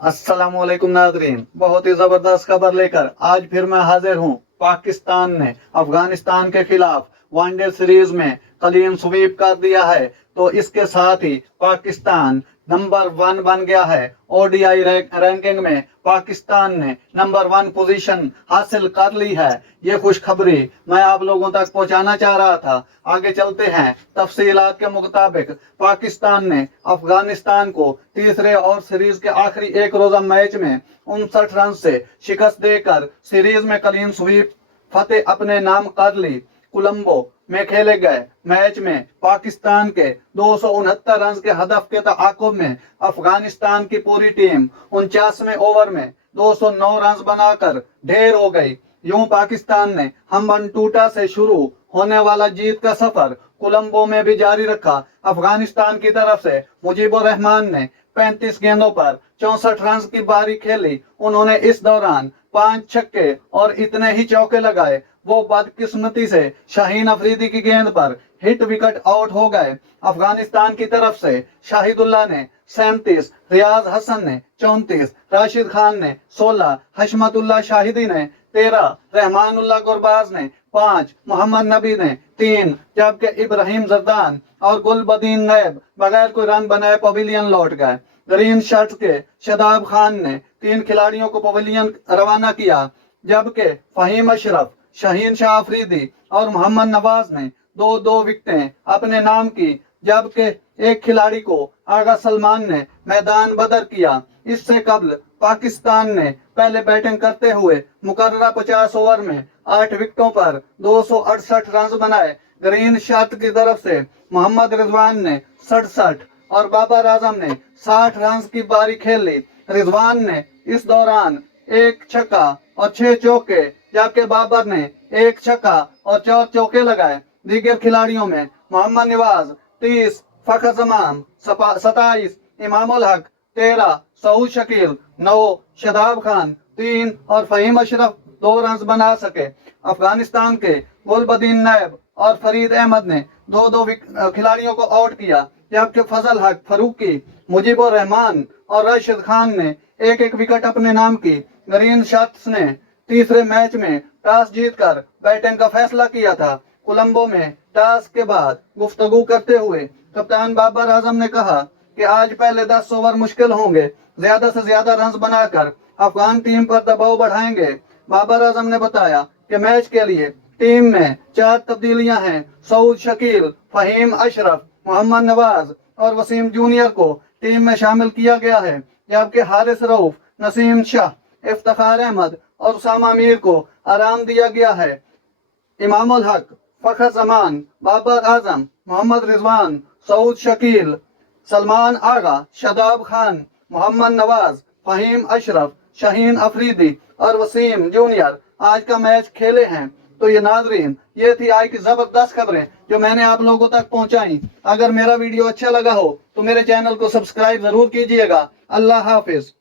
अस्सलामुअलैकुम नाज़रीन, बहुत ही जबरदस्त खबर लेकर आज फिर मैं हाजिर हूँ। पाकिस्तान ने अफगानिस्तान के खिलाफ वनडे सीरीज में क्लीन स्वीप कर दिया है, तो इसके साथ ही पाकिस्तान नंबर 1 बन गया है। ओडीआई रैंकिंग में पाकिस्तान ने नंबर 1 पोजीशन हासिल कर ली है। ये खुशखबरी मैं आप लोगों तक पहुंचाना चाह रहा था। आगे चलते हैं। तफसीलात के मुताबिक पाकिस्तान ने अफगानिस्तान को तीसरे और सीरीज के आखिरी एक रोजा मैच में 59 रन से शिकस्त देकर सीरीज में क्लीन स्वीप फतेह अपने नाम कर ली। कोलंबो में खेले गए मैच में पाकिस्तान के 269 रन के हदफ के ताक़ुब में अफगानिस्तान की पूरी टीम 49वें ओवर में 209 रन बनाकर ढेर हो गई। यूं पाकिस्तान ने हमन टूटा से शुरू होने वाला जीत का सफर कोलंबो में भी जारी रखा। अफगानिस्तान की तरफ से मुजीबुर रहमान ने 35 गेंदों पर 64 रन की पारी खेली। उन्होंने इस दौरान 5 छक्के और इतने ही चौके लगाए। वो बदकिस्मती से शाहीन अफरीदी की गेंद पर हिट विकेट आउट हो गए। अफगानिस्तान की तरफ से शाहिदुल्लाह ने 37, रियाज हसन ने 34, राशिद खान ने 16, हशमतुल्लाह शाहिदी ने 13, रहमानुल्लाह गुरबाज ने 5, मोहम्मद नबी ने 3, जबकि इब्राहिम जरदान और गुलबदीन नैब बगैर कोई रन बनाए पवेलियन लौट गए। ग्रीन शर्ट के शादाब खान ने 3 खिलाड़ियों को पवेलियन रवाना किया, जबकि फहीम अशरफ, शाहीन शाह अफरीदी और मोहम्मद नवाज ने 2-2 विकेटें अपने नाम की, जबकि एक खिलाड़ी को आगा सलमान ने मैदान बदर किया। इससे कबल पाकिस्तान ने पहले बैटिंग करते हुए मुकर्ररा 50 ओवर में 8 विकेटों पर 268 रन बनाए। ग्रीन शर्ट की तरफ से मोहम्मद रिजवान ने 67 और बाबर आजम ने 60 रन की पारी खेली। रिजवान ने इस दौरान 1 छक्का और 6 चौके, जबकि बाबर ने 1 छक्का और 4 चौके लगाए। दीगर खिलाड़ियों में मोहम्मद नवाज 30, फखर जमान 27, इमामुल हक 13, सऊद शकील 9, शादाब खान 3 और फहीम अशरफ 2 रन बना सके। अफगानिस्तान के गुलबदीन नैब और फरीद अहमद ने 2-2 खिलाड़ियों को आउट किया, जबकि फजल हक, फरूकी, मुजीबुर रहमान और राशिद खान ने 1-1 विकेट अपने नाम की। ग्रीन शर्ट्स ने तीसरे मैच में टॉस जीतकर बैटिंग का फैसला किया था। कोलंबो में टॉस के बाद गुफ्तगू करते हुए कप्तान बाबर आजम ने कहा कि आज पहले 10 ओवर मुश्किल होंगे, ज्यादा से ज्यादा रन बनाकर अफगान टीम पर दबाव बढ़ाएंगे। बाबर आजम ने बताया कि मैच के लिए टीम में 4 तब्दीलियां हैं। सऊद शकील, फहीम अशरफ, मोहम्मद नवाज और वसीम जूनियर को टीम में शामिल किया गया है, जबकि हारिस रऊफ, नसीम शाह, इफ्तिखार अहमद और उसामा मीर को आराम दिया गया है। इमामुल हक, फखर जमान, बाबर आजम, मोहम्मद रिजवान, सऊद शकील, सलमान आगा, शादाब खान, मोहम्मद नवाज, फहीम अशरफ, शाहीन अफरीदी और वसीम जूनियर आज का मैच खेले हैं। तो ये नाजरीन, ये थी आज की जबरदस्त खबरें जो मैंने आप लोगों तक पहुंचाई। अगर मेरा वीडियो अच्छा लगा हो तो मेरे चैनल को सब्सक्राइब जरूर कीजिएगा। अल्लाह हाफिज।